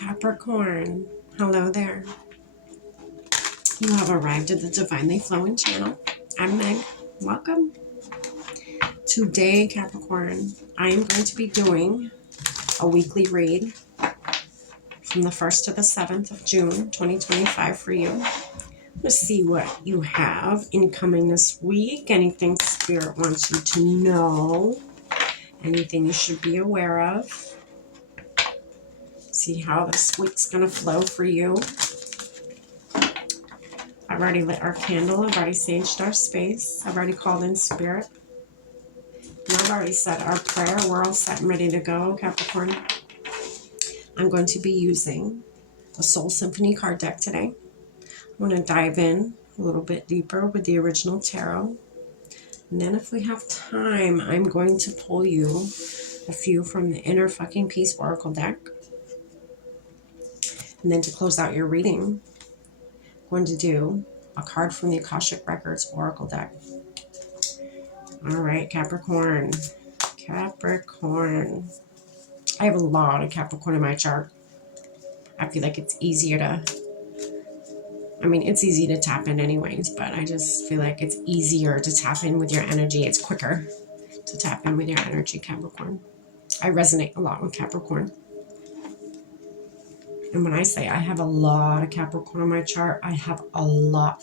Capricorn, hello there. You have arrived at the Divinely Flowing channel. I'm Meg. Welcome. Today, Capricorn, I am going to be doing a weekly read from the 1st to the 7th of June, 2025 for you. Let's see what you have incoming this week. Anything Spirit wants you to know. Anything you should be aware of. See how this week's going to flow for you. I've already lit our candle. I've already saged our space. I've already called in Spirit. And I've already said our prayer. We're all set and ready to go, Capricorn. I'm going to be using the Soul Symphony card deck today. I'm going to dive in a little bit deeper with the original tarot. And then if we have time, I'm going to pull you a few from the Inner Fucking Peace Oracle deck. And then to close out your reading, I'm going to do a card from the Akashic Records Oracle deck. All right, Capricorn. Capricorn. I have a lot of Capricorn in my chart. I feel like it's easier to, it's easy to tap in anyways, but I just feel like it's easier to tap in with your energy. It's quicker to tap in with your energy, Capricorn. I resonate a lot with Capricorn. And when I say I have a lot of Capricorn on my chart, I have a lot.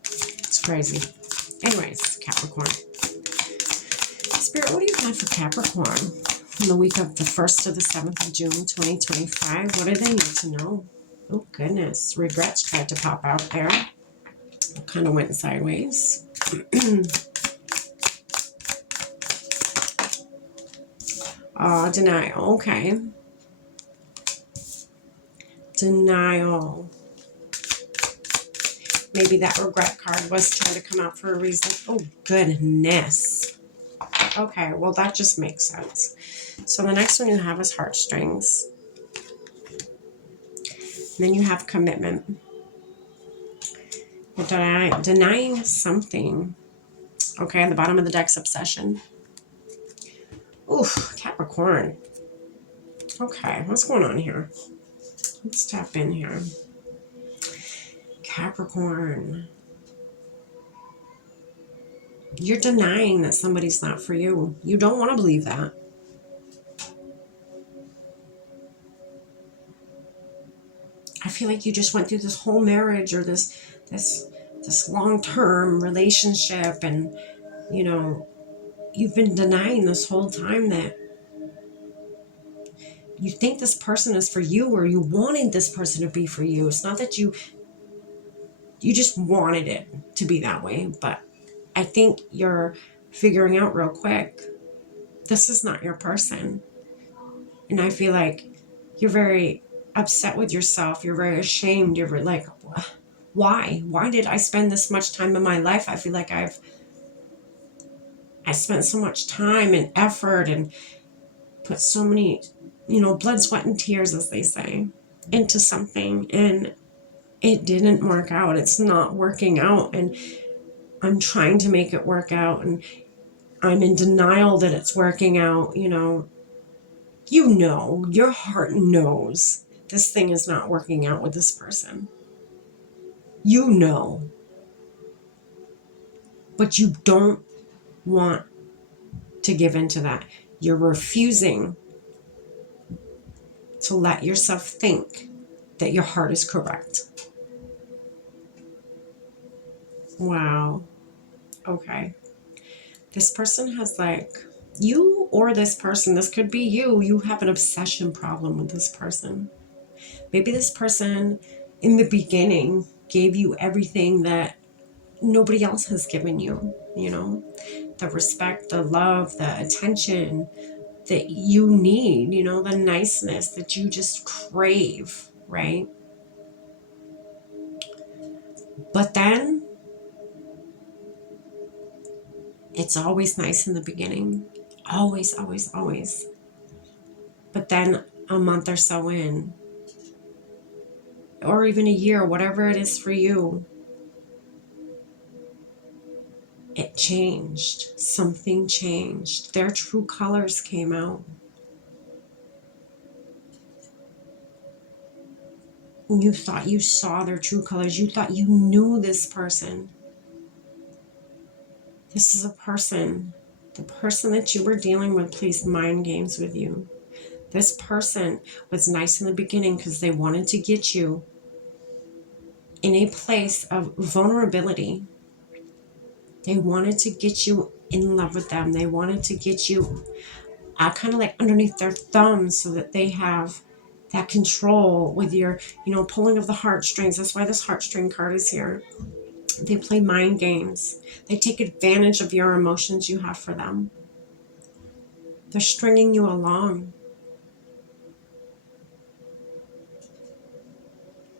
It's crazy. Anyways, Capricorn. Spirit, what do you have for Capricorn from the week of the 1st to the 7th of June, 2025? What do they need to know? Oh, goodness. Regrets tried to pop out there. It kind of went sideways. Denial. Okay. Denial. Maybe that regret card was trying to come out for a reason. Oh, goodness. Okay, well, that just makes sense. So the next one you have is heartstrings. Then you have commitment. You're denying something. Okay, at the bottom of the deck's obsession. Oof, Capricorn. Okay, what's going on here? Let's tap in here. Capricorn. You're denying that somebody's not for you. You don't want to believe that. I feel like you just went through this whole marriage or this long-term relationship, and you've been denying this whole time that you think this person is for you, or you wanted this person to be for you. It's not that you just wanted it to be that way, but I think you're figuring out real quick, this is not your person. And I feel like you're very upset with yourself. You're very ashamed. You're like, why? Why did I spend this much time in my life? I feel like I spent so much time and effort and put so many, blood, sweat, and tears, as they say, into something, and it didn't work out. It's not working out, and I'm trying to make it work out, and I'm in denial that it's working out. Your heart knows this thing is not working out with this person. But you don't want to give into that. You're refusing to let yourself think that your heart is correct. Wow. Okay. This person has you or this person, this could be you have an obsession problem with this person. Maybe this person in the beginning gave you everything that nobody else has given you, the respect, the love, the attention that you need, the niceness that you just crave, right? But then it's always nice in the beginning. Always, always, always. But then a month or so in, or even a year, whatever it is for you, it changed. Something changed. Their true colors came out. You thought you saw their true colors. You thought you knew this person. This is a person. The person that you were dealing with plays mind games with you. This person was nice in the beginning because they wanted to get you in a place of vulnerability. They wanted to get you in love with them. They wanted to get you kind of like underneath their thumbs so that they have that control with your, pulling of the heartstrings. That's why this heartstring card is here. They play mind games. They take advantage of your emotions you have for them. They're stringing you along.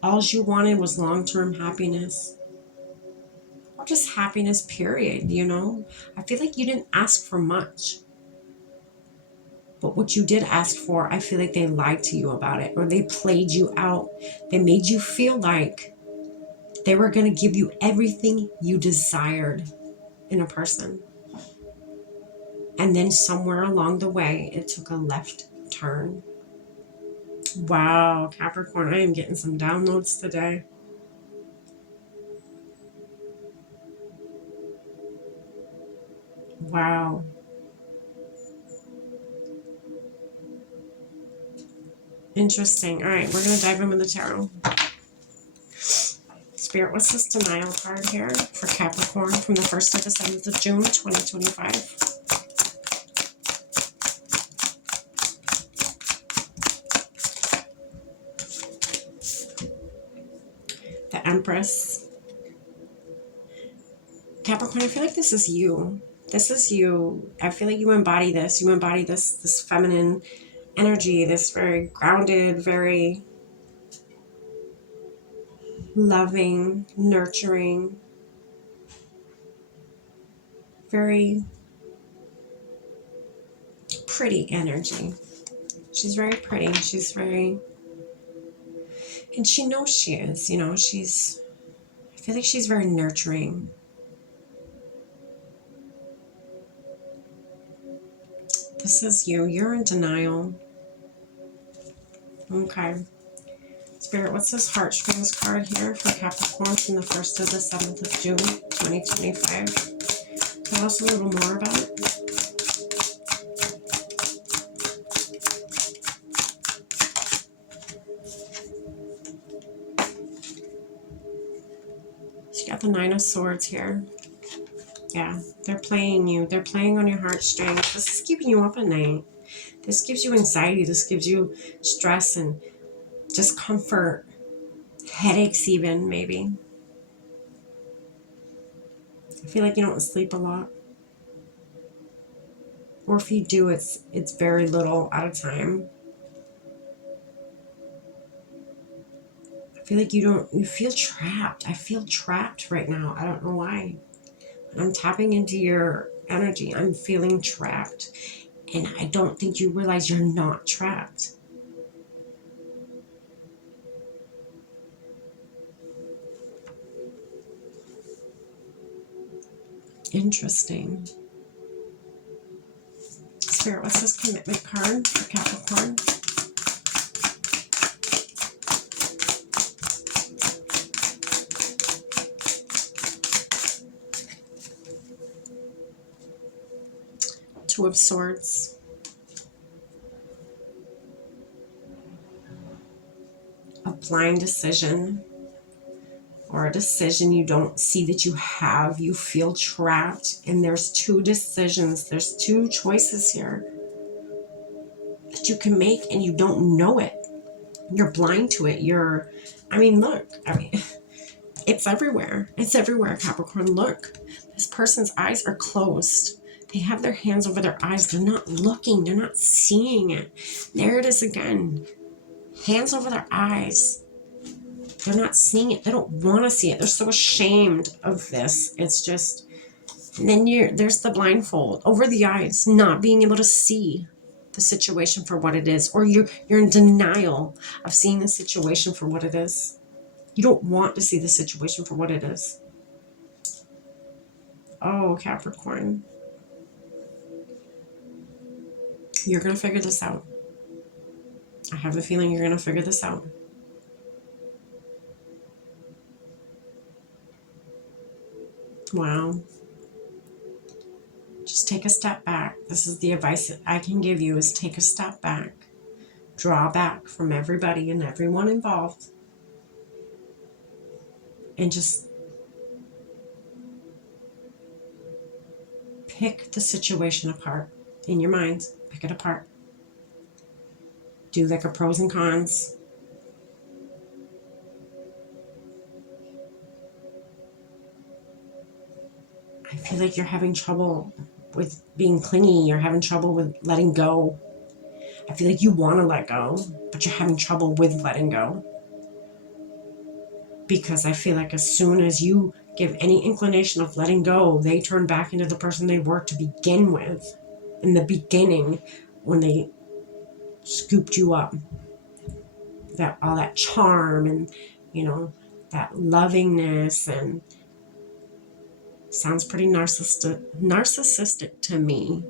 All you wanted was long-term happiness. Or just happiness, period, I feel like you didn't ask for much. But what you did ask for, I feel like they lied to you about it, or they played you out. They made you feel like they were going to give you everything you desired in a person. And then somewhere along the way, it took a left turn. Wow, Capricorn, I am getting some downloads today. Wow. Interesting. All right, we're going to dive in with the tarot. Spirit, what's this denial card here for Capricorn from the 1st to the 7th of June, 2025? The Empress. Capricorn, I feel like this is you. This is you. I feel like you embody this. You embody this feminine energy, this very grounded, very loving, nurturing, very pretty energy. She's very pretty. She's very, and she knows she is, I feel like she's very nurturing. This is you. You're in denial. Okay. Spirit, what's this heartstrings card here for Capricorn from the 1st to the 7th of June, 2025? Tell us a little more about it. You got the 9 of Swords here. Yeah, they're playing you. They're playing on your heartstrings. This is keeping you up at night. This gives you anxiety. This gives you stress and discomfort. Headaches even, maybe. I feel like you don't sleep a lot. Or if you do, it's very little at a time. I feel like you feel trapped. I feel trapped right now. I don't know why. I'm tapping into your energy. I'm feeling trapped. And I don't think you realize you're not trapped. Interesting. Spirit, what's this commitment card for Capricorn? Two of Swords. A blind decision, or a decision you don't see that you have. You feel trapped, and there's two decisions. There's two choices here that you can make, and you don't know it. You're blind to it. Look, it's everywhere. It's everywhere, Capricorn. Look, this person's eyes are closed. They have their hands over their eyes. They're not looking. They're not seeing it. There it is again. Hands over their eyes. They're not seeing it. They don't want to see it. They're so ashamed of this. It's just, and then there's the blindfold over the eyes, not being able to see the situation for what it is, or you're in denial of seeing the situation for what it is. You don't want to see the situation for what it is. Oh, Capricorn. You're going to figure this out. I have a feeling you're going to figure this out. Wow. Just take a step back. This is the advice that I can give you, is take a step back. Draw back from everybody and everyone involved. And just pick the situation apart in your mind. Pick it apart. Do like a pros and cons. I feel like you're having trouble with being clingy. You're having trouble with letting go. I feel like you want to let go, but you're having trouble with letting go. Because I feel like as soon as you give any inclination of letting go, they turn back into the person they were to begin with. In the beginning, when they scooped you up. That all that charm and, that lovingness, and sounds pretty narcissistic to me.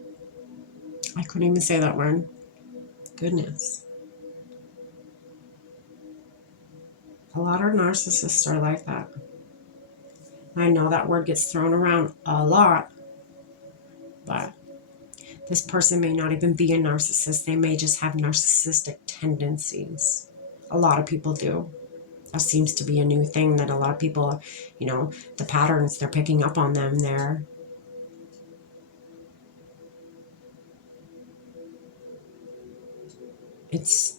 I couldn't even say that word. Goodness. A lot of narcissists are like that. I know that word gets thrown around a lot, but this person may not even be a narcissist. They may just have narcissistic tendencies. A lot of people do. That seems to be a new thing that a lot of people, the patterns, they're picking up on them there. It's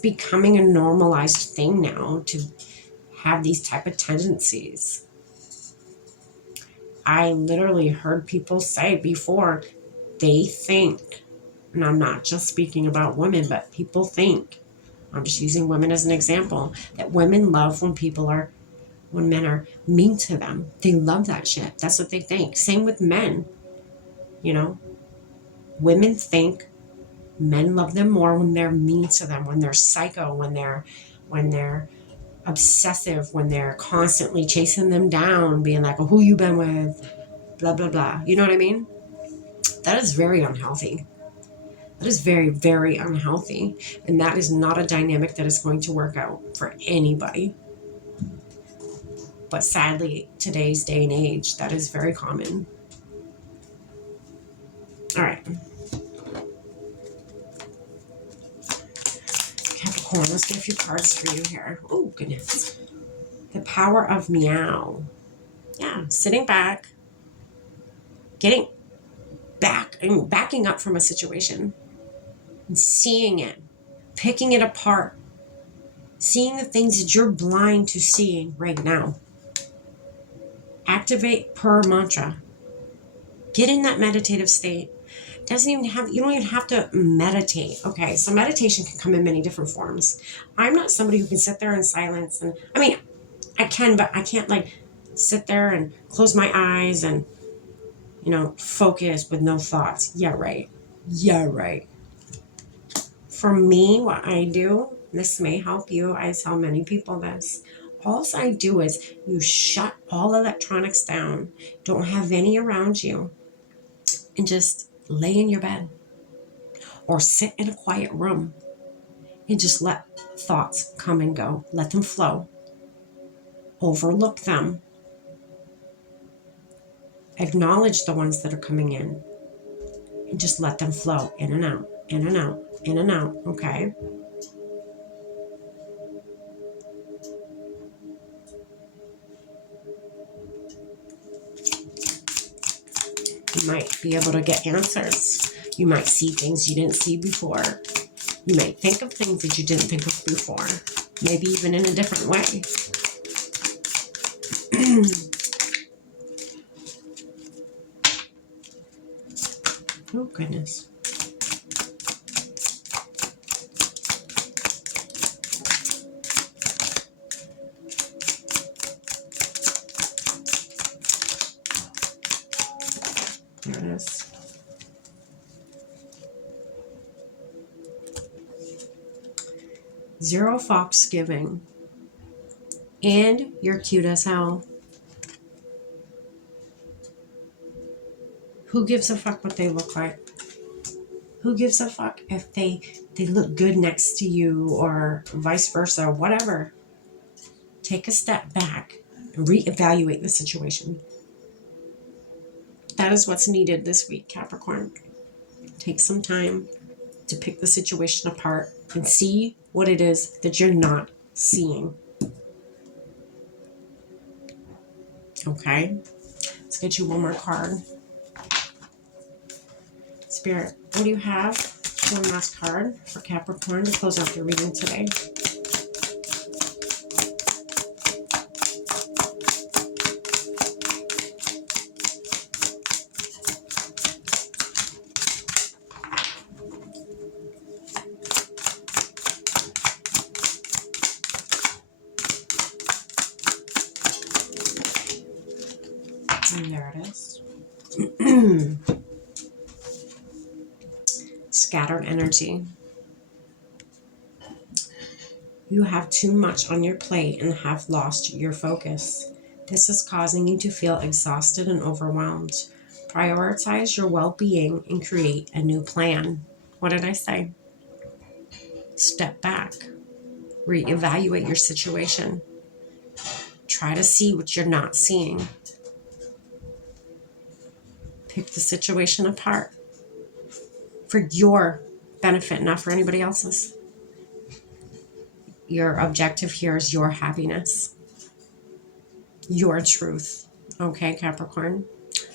becoming a normalized thing now to have these type of tendencies. I literally heard people say before, they think, and I'm not just speaking about women, but people think, I'm just using women as an example, that women love when men are mean to them. They love that shit. That's what they think. Same with men. Women think men love them more when they're mean to them, when they're psycho, when they're obsessive, when they're constantly chasing them down, being like, oh, who you been with, blah, blah, blah. You know what I mean? That is very unhealthy. That is very, very unhealthy. And that is not a dynamic that is going to work out for anybody. But sadly, today's day and age, that is very common. All right. Capricorn, let's get a few cards for you here. Oh, goodness. The power of meow. Yeah, sitting back, getting back and backing up from a situation and seeing it, picking it apart, seeing the things that you're blind to seeing right now. Activate per mantra. Get in that meditative state. You don't even have to meditate. Okay, so meditation can come in many different forms. I'm not somebody who can sit there in silence, and I can, but I can't sit there and close my eyes and focus with no thoughts. Yeah, right. For me, what I do, this may help you. I tell many people this. All I do is you shut all electronics down, don't have any around you, and just lay in your bed or sit in a quiet room and just let thoughts come and go. Let them flow. Overlook them. Acknowledge the ones that are coming in and just let them flow in and out, in and out, in and out, okay? You might be able to get answers. You might see things you didn't see before. You might think of things that you didn't think of before. Maybe even in a different way. Oh, goodness. There it is. Zero fox giving. And you're cute as hell. Who gives a fuck what they look like? Who gives a fuck if they look good next to you or vice versa, whatever. Take a step back Reevaluate the situation. That is what's needed this week, Capricorn. Take some time to pick the situation apart and see what it is that you're not seeing. Okay? Let's get you one more card. Spirit, what do you have? One last card for Capricorn to close out the reading today. And there it is. Scattered energy. You have too much on your plate and have lost your focus. This is causing you to feel exhausted and overwhelmed. Prioritize your well-being and create a new plan. What did I say? Step back. Reevaluate your situation. Try to see what you're not seeing. Pick the situation apart for your benefit, not for anybody else's. Your objective here is your happiness, your truth. Okay, Capricorn?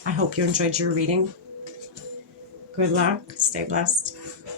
I hope you enjoyed your reading. Good luck. Stay blessed.